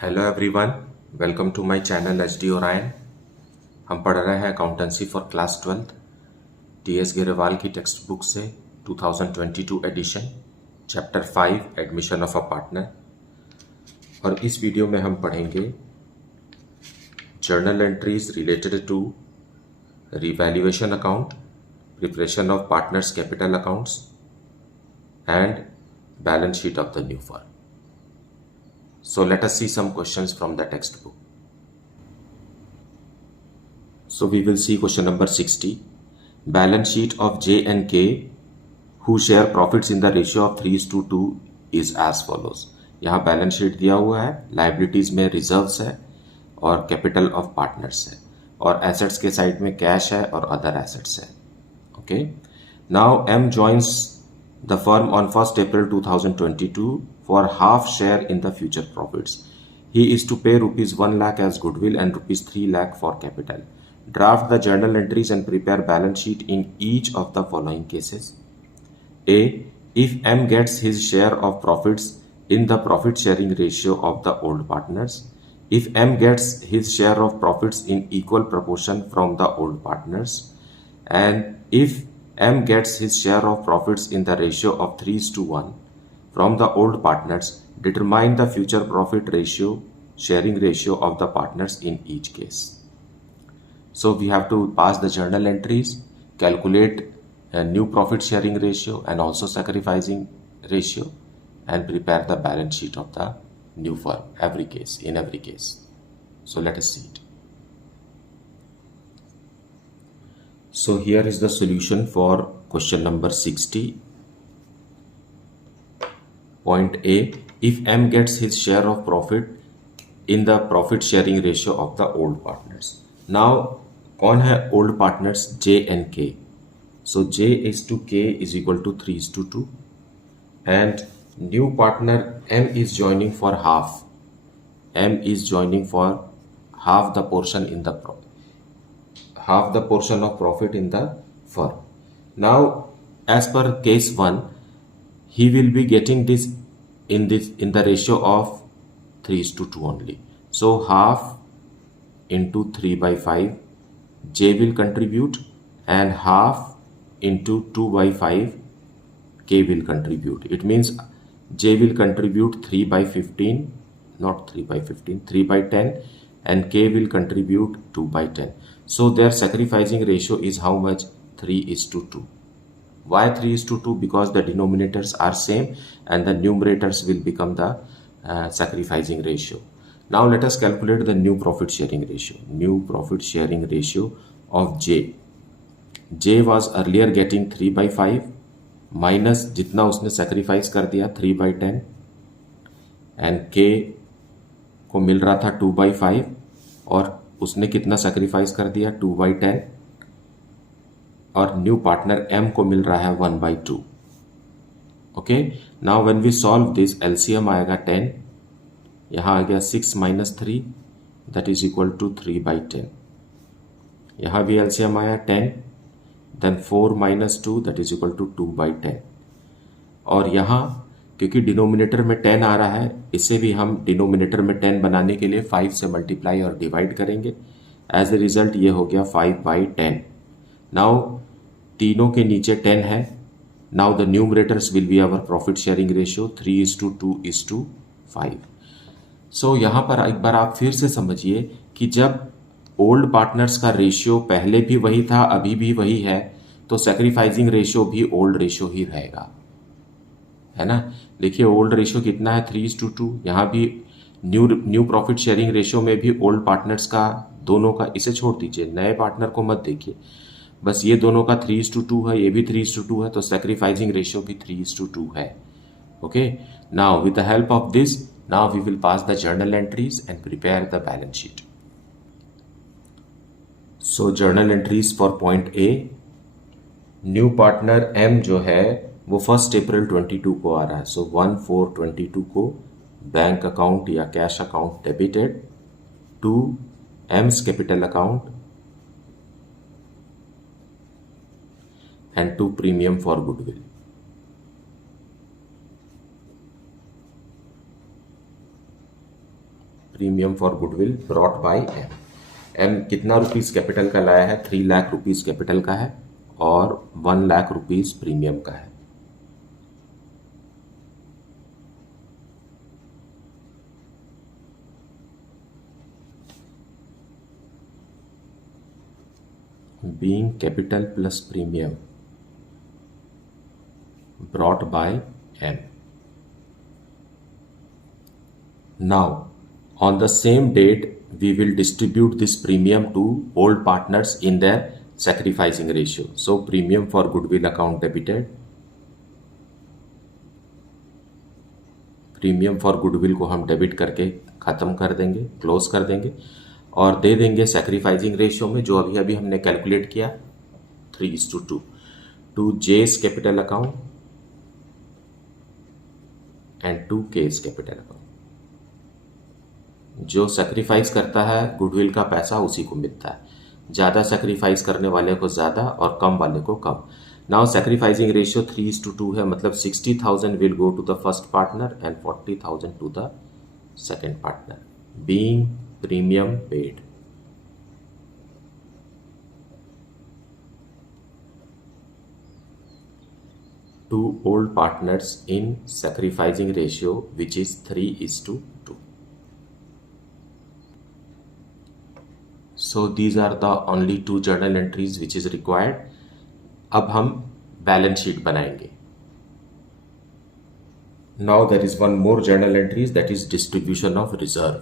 Hello everyone, welcome to my channel H D Orion. हम पढ़ रहे हैं accountancy for class 12 T S Grewal की टेक्स्ट बुक से 2022 edition, chapter 5 admission of a partner. और इस वीडियो में हम पढ़ेंगे journal entries related to revaluation account, preparation of partners capital accounts and balance sheet of the new firm. So let us see some questions from the textbook. So we will see question number 60. Balance sheet of J and K who share profits in the ratio of 3:2 is as follows. यहाँ balance sheet दिया हुआ है, liabilities में reserves है और capital of partners है, और assets के साइड में कैश है और अदर एसेट्स है. Okay, now M joins the firm on 1st April 2022 for half share in the future profits. He is to pay rupees 1 lakh as goodwill and rupees 3 lakh for capital. Draft the journal entries and prepare balance sheet in each of the following cases. A. If M gets his share of profits in the profit sharing ratio of the old partners. If M gets his share of profits in equal proportion from the old partners. And if M gets his share of profits in the ratio of 3:1 from the old partners, determine the future profit ratio, sharing ratio of the partners in each case. So we have to pass the journal entries, calculate a new profit sharing ratio and also sacrificing ratio, and prepare the balance sheet of the new firm in every case. So let us see it. So here is the solution for question number 60. Point A, if M gets his share of profit in the profit sharing ratio of the old partners. Now, कौन है old partners? J and K. So J is to K is equal to 3:2. And new partner M is joining for half. M is joining for half the portion in the half the portion of profit in the firm. Now, as per case 1, he will be getting this in the ratio of 3:2 only. So half into 3/5, J will contribute, and half into 2/5, K will contribute. It means J will contribute 3/15, not 3/15, 3/10, and K will contribute 2/10. So their sacrificing ratio is how much? 3:2. Why 3:2? Because the denominators are same and the numerators will become the sacrificing ratio. Now let us calculate the new profit sharing ratio. New profit sharing ratio of J. J was earlier getting 3/5 minus जितना उसने sacrifice कर दिया 3/10, and K को मिल रहा था 2/5 और उसने कितना सेक्रीफाइस कर दिया 2/10, और न्यू पार्टनर M को मिल रहा है 1/2. Okay, now when we solve this, LCM आएगा 10, यहाँ आ गया 6 - 3 दैट इज इक्वल टू 3/10. यहाँ भी एलसीएम आया 10, then 4 - 2 that is equal to 2/10. और यहाँ क्योंकि डिनोमिनेटर में 10 आ रहा है, इसे भी हम डिनोमिनेटर में 10 बनाने के लिए 5 से मल्टीप्लाई और डिवाइड करेंगे. एज ए रिजल्ट ये हो गया 5/10. नाउ तीनों के नीचे 10 है. Now the numerators will be our profit sharing ratio 3:2:5. So यहाँ पर एक बार आप फिर से समझिए कि जब ओल्ड पार्टनर्स का रेशियो पहले भी वही था, अभी भी वही है, तो सेक्रीफाइसिंग रेशियो भी ओल्ड रेशियो ही रहेगा, है ना. देखिए ओल्ड रेशियो कितना है 3:2. यहाँ भी न्यू प्रॉफिट शेयरिंग रेशियो में भी ओल्ड पार्टनर्स का दोनों का, इसे छोड़ दीजिए, नए पार्टनर को मत देखिए, बस ये दोनों का 3:2 है, ये भी 3:2 है, तो सेक्रीफाइसिंग रेशियो भी 3:2 है. Okay, now with the help of this, now we will pass the journal entries and prepare the balance sheet. So journal entries for point A, new partner M जो है वो 1 अप्रैल 22 को आ रहा है. सो 1/4/22 को bank account या cash account debited to M's capital account and to premium for goodwill. Premium for goodwill brought by M. M कितना rupees capital का लाया है? 3 लाख रुपीस कैपिटल का है और 1 लाख रुपीस प्रीमियम का है। Being capital plus premium brought by M. Now, on the same date, we will distribute this premium to old partners in their sacrificing ratio. So, premium for goodwill account debited. Premium for goodwill को हम debit करके ख़त्म कर देंगे, close कर देंगे और दे देंगे सैक्रिफाइसिंग रेशियो में जो अभी हमने कैलकुलेट किया 3:2 to J's capital account and to K's capital account. जो सैक्रिफाइस करता है गुडविल का पैसा उसी को मिलता है, ज़्यादा सैक्रिफाइस करने वाले को ज़्यादा और कम वाले को कम। नाउ सैक्रिफाइसिंग रेशियो 3:2 है, मतलब 60,000 will go to the first partner and 40,000 to the second partner being premium paid. To old partners in sacrificing ratio which is 3:2. So these are the only 2 journal entries which is required. अब हम balance sheet बनाएंगे। Now there is one more journal entries, that is distribution of reserve.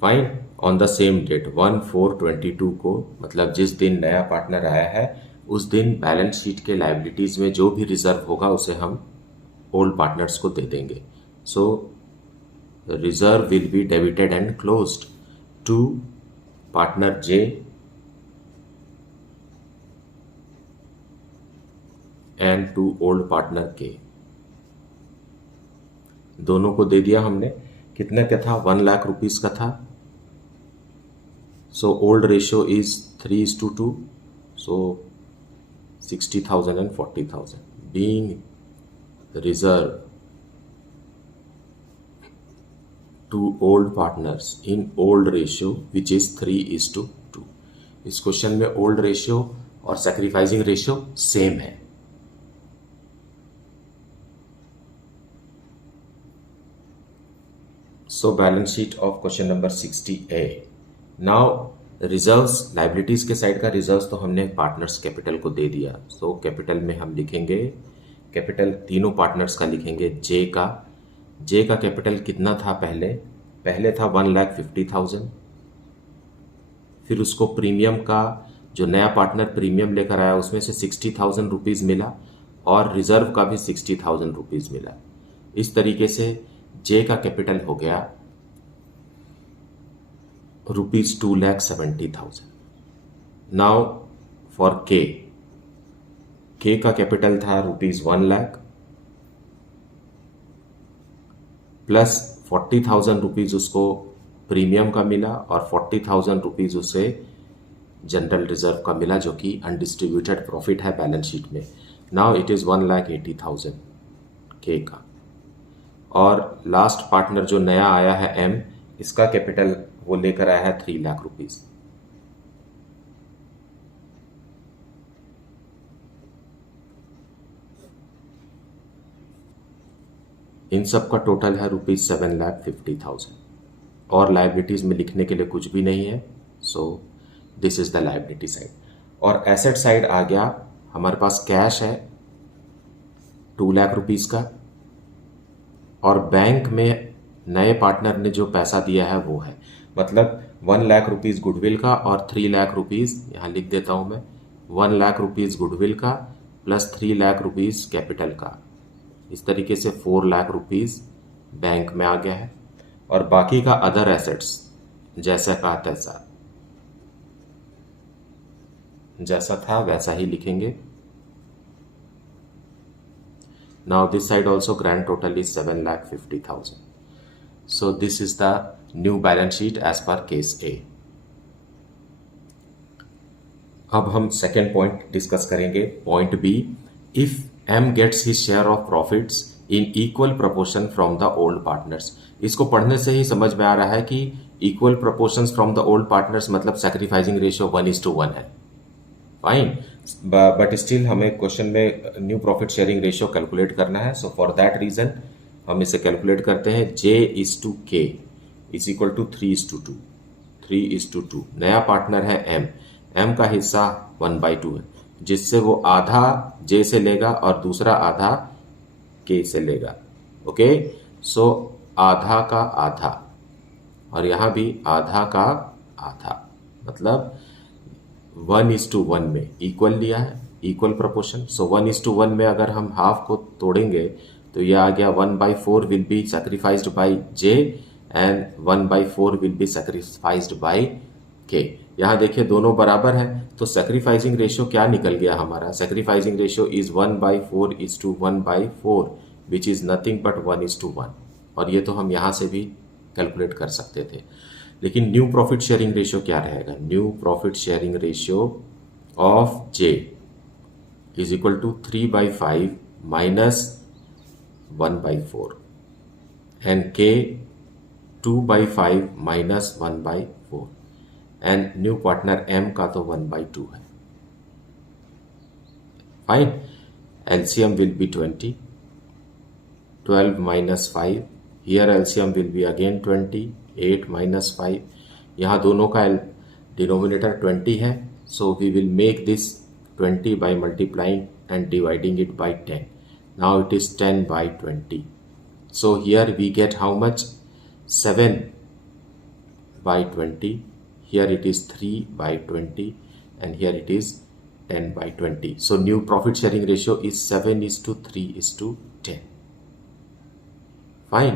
Fine on the same date 1/4/22 को, मतलब जिस दिन नया partner आया है उस दिन बैलेंस शीट के लायबिलिटीज में जो भी रिजर्व होगा उसे हम ओल्ड पार्टनर्स को दे देंगे। So reserve will be debited and closed to partner J and to old partner K. दोनों को दे दिया हमने। कितने का था? 1 लाख रुपीस का था। So old ratio is 3:2. So 60,000 and 40,000 being reserved to old partners in old ratio which is 3:2. इस क्वेश्चन में ओल्ड रेशियो और सैक्रिफाइसिंग रेशियो सेम है। So balance sheet of question number 60A. Now reserves, liabilities के side का reserves तो हमने partners capital को दे दिया। सो कैपिटल में हम लिखेंगे, कैपिटल तीनों पार्टनर्स का लिखेंगे जे का कैपिटल कितना था? पहले था 1,50,000। फिर उसको प्रीमियम का, जो नया पार्टनर प्रीमियम लेकर आया उसमें से 60,000 रुपीज़ मिला और रिजर्व का भी 60,000 रुपीज़ मिला। इस तरीके से जे का कैपिटल हो गया ₹2,70,000। नाउ फॉर के का कैपिटल था ₹1 लाख प्लस 40,000 रुपीज़ उसको प्रीमियम का मिला और 40,000 रुपीज़ उसे जनरल रिजर्व का मिला जो कि अनडिस्ट्रीब्यूटेड प्रॉफिट है बैलेंस शीट में। नाउ इट इज़ 1,80,000 के का। और लास्ट पार्टनर जो नया आया है एम, इसका कैपिटल वो लेकर आया है 3 लाख रुपीज। इन सब का टोटल है ₹7,50,000 और लाइबिलिटीज में लिखने के लिए कुछ भी नहीं है। सो this is the liability side. और एसेट साइड आ गया, हमारे पास कैश है 2 लाख रुपीज का और बैंक में नए पार्टनर ने जो पैसा दिया है वो है, मतलब 1 लाख रुपीज़ गुडविल का और 3 लाख रुपीज़, यहाँ लिख देता हूँ मैं, 1 लाख रुपीज़ गुडविल का प्लस 3 लाख रुपीज़ कैपिटल का। इस तरीके से 4 लाख रुपीज़ बैंक में आ गया है और बाकी का अदर एसेट्स जैसा का तैसा, जैसा था वैसा ही लिखेंगे। Now this side also grand total is 7,50,000। So this is the new balance sheet as per case A. अब हम सेकेंड पॉइंट डिस्कस करेंगे, point B. If M gets his share of profits in equal proportion from the old partners। इसको पढ़ने से ही समझ में आ रहा है कि equal proportions from the old partners मतलब सेक्रीफाइसिंग रेशियो 1:1 है। फाइन, बट स्टिल हमें क्वेश्चन में new profit sharing ratio calculate करना है। सो फॉर दैट रीजन हम इसे कैलकुलेट करते हैं। J/K is equal to 3:2। 3:2 नया पार्टनर है M का हिस्सा 1/2 है, जिससे वो आधा J से लेगा और दूसरा आधा K से लेगा। ओके, सो आधा का आधा और यहाँ भी आधा का आधा, मतलब 1:1 में इक्वल लिया है, इक्वल प्रोपोर्शन। सो 1:1 में अगर हम हाफ को तोड़ेंगे तो यह आ गया 1/4 will be sacrificed by J and 1/4 will be sacrificed by K। यहाँ देखिए दोनों बराबर है, तो सेक्रीफाइसिंग रेशियो क्या निकल गया हमारा? Sacrificing ratio is 1/4:1/4 which is nothing but 1:1। और ये तो हम यहाँ से भी कैलकुलेट कर सकते थे। लेकिन न्यू प्रॉफिट शेयरिंग रेशियो क्या रहेगा? New profit sharing ratio of J is equal to 3/5 minus 1/4 and K 2/5 minus 1/4 and new partner M का तो 1/2 है। Fine, LCM will be 20, 12 minus 5, here LCM will be again 20, 8 minus 5, यहाँ दोनों का denominator 20 है, so we will make this 20 by multiplying and dividing it by 10. Now it is 10/20. So here we get how much? 7/20. Here it is 3/20 and here it is 10/20. So new profit sharing ratio is 7:3:10. Fine,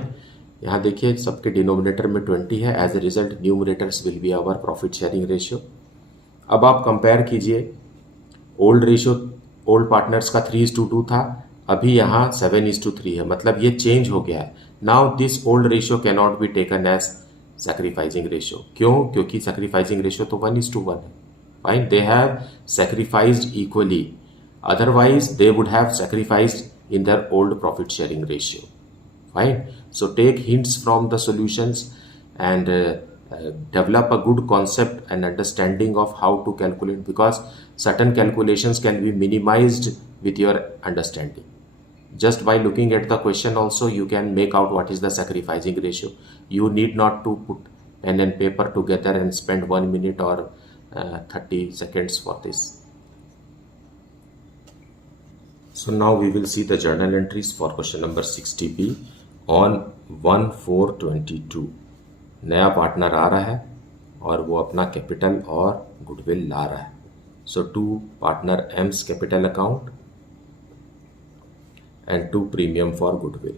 यहाँ देखिए सबके denominator में 20 है, as a result numerators will be our profit sharing ratio. अब आप compare कीजिए, old ratio old partners का 3:2 था, अभी यहाँ 7:3 है, मतलब ये चेंज हो गया है। Now this old ratio can not be taken as sacrificing ratio. क्यों? क्योंकि सेक्रीफाइसिंग रेशियो तो 1:1 है। Fine, they have sacrificed equally, otherwise they would have sacrificed in their old profit sharing ratio. Fine. So take hints from the solutions and develop a good concept and understanding of how to calculate, because certain calculations can be minimized with your understanding. Just by looking at the question also you can make out what is the sacrificing ratio. You need not to put pen and paper together and spend 1 minute or 30 seconds for this. So now we will see the journal entries for question number 60B. On 1/4/22 नया partner आ रहा है और वो अपना capital और goodwill ला रहा है। So to partner M's capital account and 2 premium for goodwill.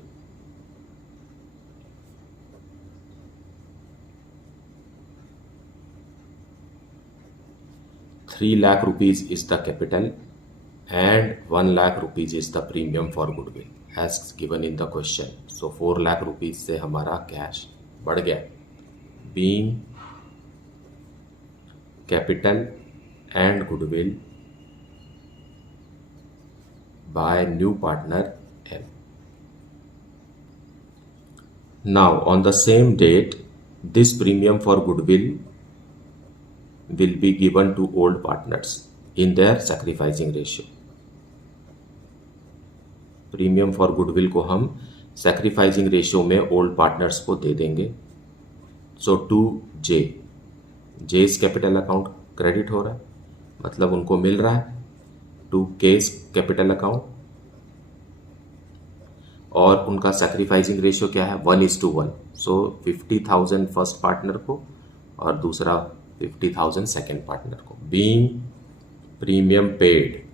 ₹3,00,000 is the capital and ₹1,00,000 is the premium for goodwill as given in the question. So ₹4,00,000 से हमारा कैश बढ़ गया। Being capital and goodwill by new partner M. Now on the same date, this premium for goodwill will be given to old partners in their sacrificing ratio. Premium for goodwill को हम sacrificing ratio में old partners को दे देंगे। So to J's capital account credit हो रहा है, मतलब उनको मिल रहा है। टू केस कैपिटल अकाउंट और उनका सैक्रिफाइसिंग रेशियो क्या है? 1:1। सो 50,000 फर्स्ट पार्टनर को और दूसरा 50,000 सेकेंड पार्टनर को। Being premium paid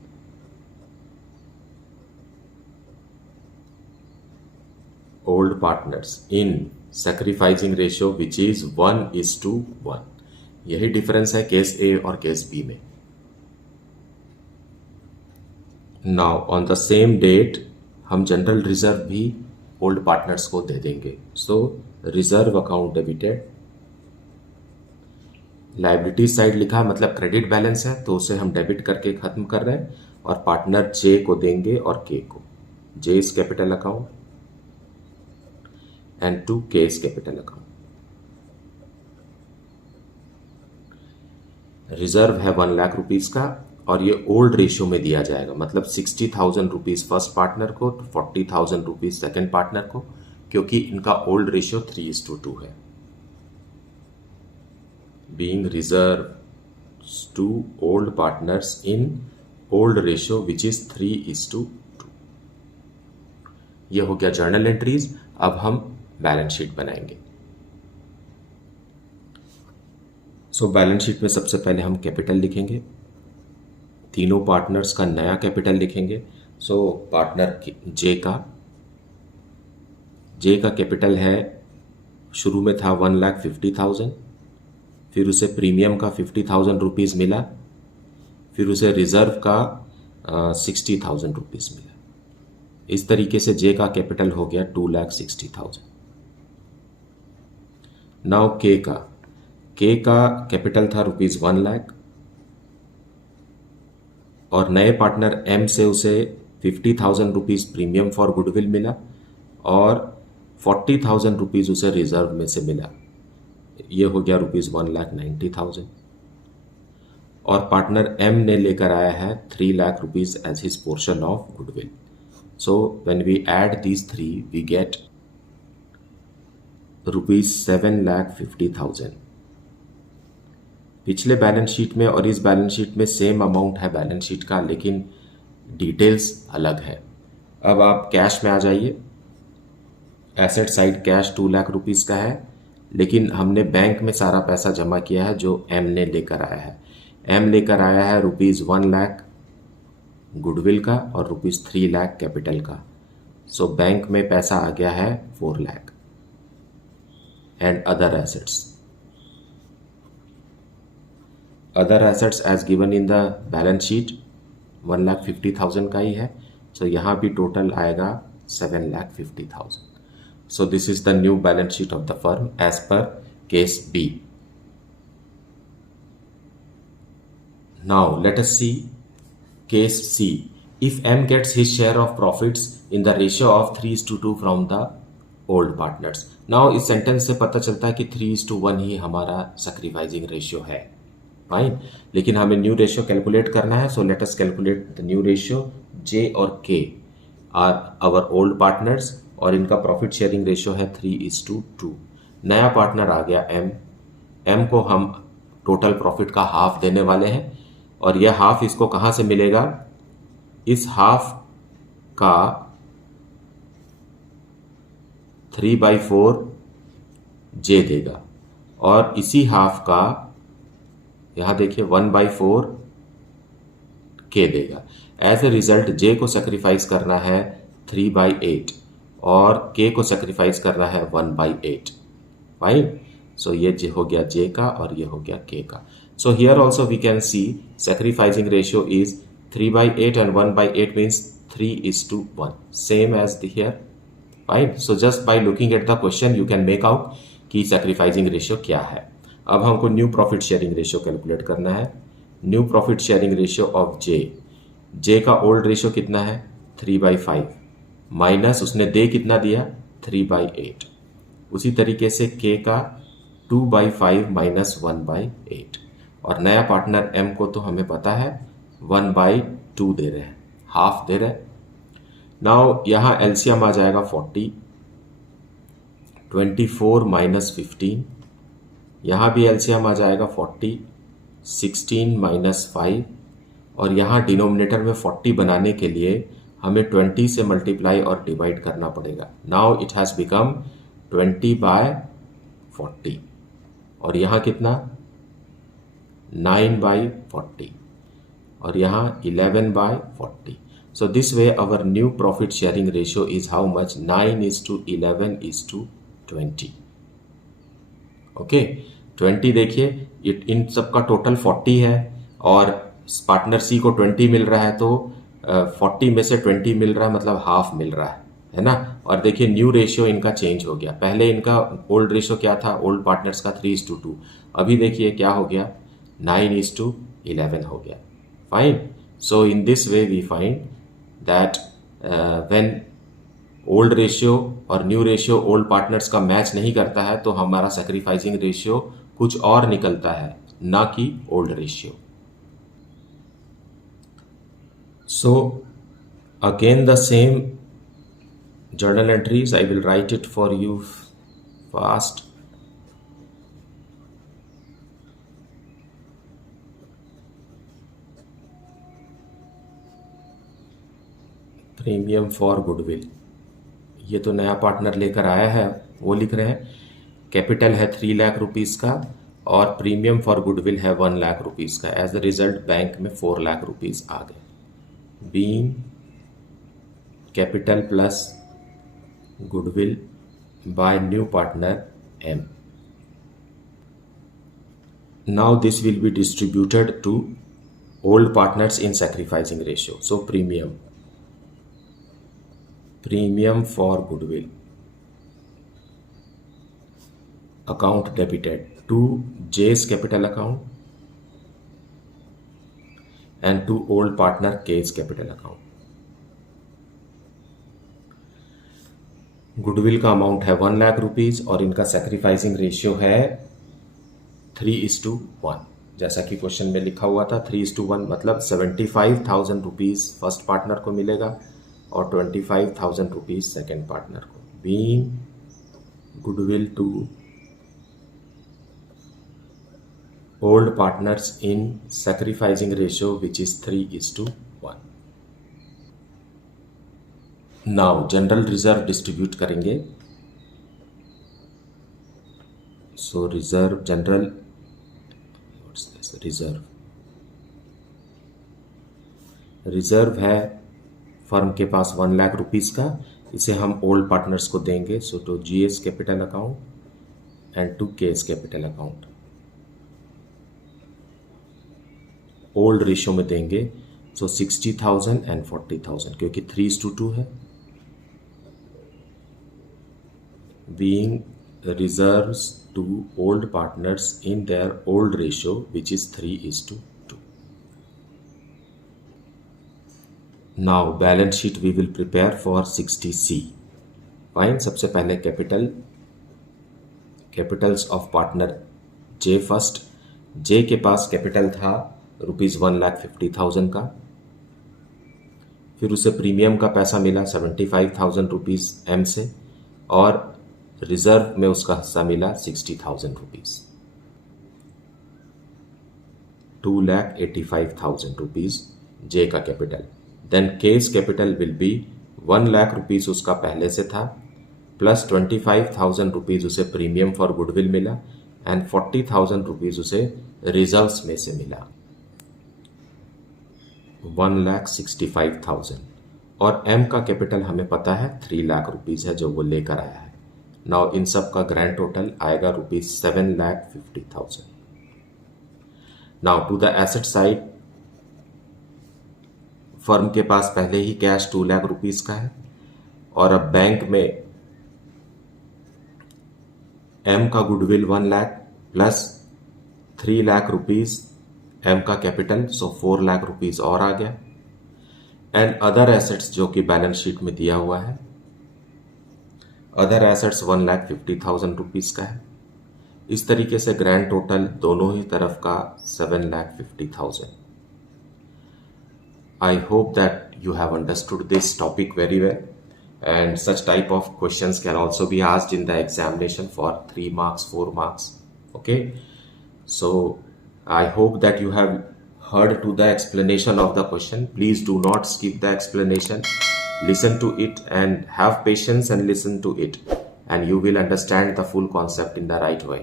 old partners in sacrificing ratio which is 1:1। यही डिफरेंस है केस ए और केस बी में। Now on the same date हम जनरल रिजर्व भी ओल्ड पार्टनर्स को दे देंगे। So reserve account debited, liability side लिखा मतलब क्रेडिट बैलेंस है तो उसे हम डेबिट करके खत्म कर रहे हैं, और पार्टनर जे को देंगे और के को। J's capital account and to K's capital account. Reserve है 1 लाख रुपीज़ का और ये ओल्ड रेशियो में दिया जाएगा, मतलब 60,000 रुपीज़ फर्स्ट पार्टनर को, 40,000 रुपीज़ सेकेंड पार्टनर को, क्योंकि इनका ओल्ड रेशियो 3:2 है। Being reserve to old partners in old ratio which is 3:2। ये हो गया जर्नल एंट्रीज। अब हम बैलेंस शीट बनाएंगे। सो बैलेंस शीट में सबसे पहले हम कैपिटल लिखेंगे, तीनों पार्टनर्स का नया कैपिटल लिखेंगे। सो पार्टनर जे का कैपिटल है, शुरू में था 1,50,000, फिर उसे प्रीमियम का 50,000 रुपीज़ मिला, फिर उसे रिजर्व का 60,000 रुपीज़ मिला। इस तरीके से जे का कैपिटल हो गया 2,60,000। नाउ के का कैपिटल था रुपीज़ 1,00,000 और नए पार्टनर एम से उसे 50,000 रुपीज़ प्रीमियम फॉर गुडविल मिला और 40,000 रुपीज़ उसे रिजर्व में से मिला। ये हो गया रुपीज़ 1,90,000 और पार्टनर एम ने लेकर आया है 3 lakh rupees as his portion of goodwill. So when we add these three, we get rupees 7,50,000। पिछले बैलेंस शीट में और इस बैलेंस शीट में सेम अमाउंट है बैलेंस शीट का, लेकिन डिटेल्स अलग है। अब आप कैश में आ जाइए। Asset side cash 2 lakh rupees का है, लेकिन हमने बैंक में सारा पैसा जमा किया है जो एम ने लेकर आया है। एम लेकर आया है रुपीज़ 1 लाख गुडविल का और रुपीज़ 3 लाख कैपिटल का। सो बैंक में पैसा आ गया है 4 lakh. And other assets as given in the balance sheet 1,50,000 का ही है। सो यहाँ भी टोटल आएगा 7,50,000। So this is the new balance sheet of the firm as per case B. Now let us see Case C. If M gets his share of profits in the ratio of 3:2 from the old partners. Now इस sentence से पता चलता है कि 3:1 ही हमारा sacrificing ratio है। Fine, लेकिन हमें न्यू रेशियो कैलकुलेट करना है। So let us calculate the new ratio. J और K are our old partners और इनका प्रॉफिट शेयरिंग रेशियो है 3:2। नया पार्टनर आ गया M। M को हम टोटल प्रॉफिट का हाफ देने वाले हैं और यह हाफ इसको कहां से मिलेगा? इस हाफ का 3/4 जे देगा और इसी हाफ का यहां देखिए 1/4 के देगा। एज ए रिजल्ट जे को सेक्रीफाइस करना है 3/8 और के को सेक्रीफाइस करना है 1/8। फाइन, सो ये हो गया जे का और ये हो गया के का। So here also we can see sacrificing ratio is 3/8 and 1/8 means 3:1, same as the here. Fine. So just by looking at the question you can make out कि sacrificing ratio क्या है। अब हमको new profit sharing ratio calculate करना है। New profit sharing ratio of J का old ratio कितना है? 3/5 माइनस उसने दे कितना दिया? 3/8। उसी तरीके से के का 2/5 माइनस 1/8 और नया पार्टनर एम को तो हमें पता है 1/2 दे रहे हैं, हाफ दे रहे हैं। नाउ यहां एलसीएम आ जाएगा 40, 24 माइनस 15। यहां भी एलसीएम आ जाएगा 40, 16 माइनस 5 और यहां डिनोमिनेटर में 40 बनाने के लिए हमें 20 से मल्टीप्लाई और डिवाइड करना पड़ेगा। नाउ इट हैज बिकम 20/40 और यहां कितना? 9/40 और यहाँ 11/40. So this way our new profit sharing ratio is how much? 9:11:20. Okay, 20 देखिए इन सब का टोटल 40 है और पार्टनर सी को 20 मिल रहा है, तो 40 में से 20 मिल रहा है, मतलब हाफ मिल रहा है ना। और देखिए न्यू रेशियो इनका चेंज हो गया। पहले इनका ओल्ड रेशियो क्या था? ओल्ड पार्टनर्स का 3:2। अभी देखिए क्या हो गया? 9:11 हो गया। Fine, so in this way we find that when old ratio और न्यू रेशियो ओल्ड पार्टनर्स का मैच नहीं करता है तो हमारा सैक्रिफाइसिंग रेशियो कुछ और निकलता है। ना कि old ratio. So again the same journal entries, I will write it for you fast. Premium for goodwill, ये तो नया पार्टनर लेकर आया है, वो लिख रहे हैं. कैपिटल है 3 लाख रुपीज़ का और प्रीमियम फॉर गुडविल है 1 लाख रुपीज़ का. एज अ रिजल्ट बैंक में 4 लाख रुपीज़ आ गए. Being capital plus goodwill by new partner M. Now this will be distributed to old partners in sacrificing ratio. So premium for goodwill account debited to J's capital account and to old partner K's capital account. Goodwill का amount है 1 lakh rupees और इनका sacrificing ratio है 3:1. जैसा कि question में लिखा हुआ था 3:1, मतलब 75,000 रुपीज़ फर्स्ट पार्टनर को मिलेगा और 25,000 रुपीज़ सेकेंड पार्टनर को. Being goodwill to old partners in sacrificing ratio which is 3:1. Now general reserve distribute करेंगे. So reserve general, what's this, reserve है फर्म के पास 1 लाख रुपीज़ का. इसे हम ओल्ड पार्टनर्स को देंगे. So to G's capital account and to K's capital account. Old ratio में देंगे. सो 60,000 एंड 40,000 क्योंकि 3:2 है. Being reserves to old partners in their old ratio which is 3:2. Now balance sheet we will prepare for 60C. Fine. सबसे पहले Capitals of partner J first. J के पास capital था ₹1,50,000 का. फिर उसे प्रीमियम का पैसा मिला 75,000 रुपीज़ M से और रिजर्व में उसका हिस्सा मिला 60,000 रुपीज़. 2,85,000 रुपीज़ J का कैपिटल. Then K's capital will be 1 lakh rupees उसका पहले से था प्लस 25,000 रुपीज़ उसे प्रीमियम फॉर गुडविल मिला एंड 40,000 रुपीज़ उसे रिजर्व्स में से मिला. 1,65,000 और M का कैपिटल हमें पता है 3 लाख रुपीज़ है जो वो लेकर आया है. नाउ इन सब का ग्रैंड टोटल आएगा ₹7,50,000. Now to the asset side, firm के पास पहले ही कैश 2 लाख रुपीज़ का है और अब बैंक में M का goodwill 1 lakh plus 3 lakh rupees M का कैपिटल, सो 4 लाख रुपीज़ और आ गया. एंड अदर एसेट्स जो कि बैलेंस शीट में दिया हुआ है, अदर एसेट्स 1,50,000 रुपीज़ का है. इस तरीके से ग्रैंड टोटल दोनों ही तरफ का 7,50,000. I hope that you have understood this topic very well and such type of questions can also be asked in the examination for 3 marks, 4 marks. Okay, so I hope that you have heard to the explanation of the question. Please do not skip the explanation. Listen to it and have patience and listen to it, and you will understand the full concept in the right way.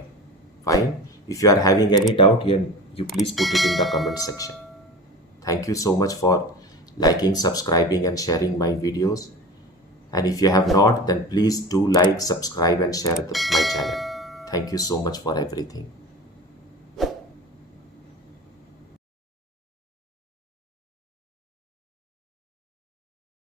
Fine. If you are having any doubt, you please put it in the comment section. Thank you so much for liking, subscribing and sharing my videos. And if you have not, then please do like, subscribe and share my channel. Thank you so much for everything.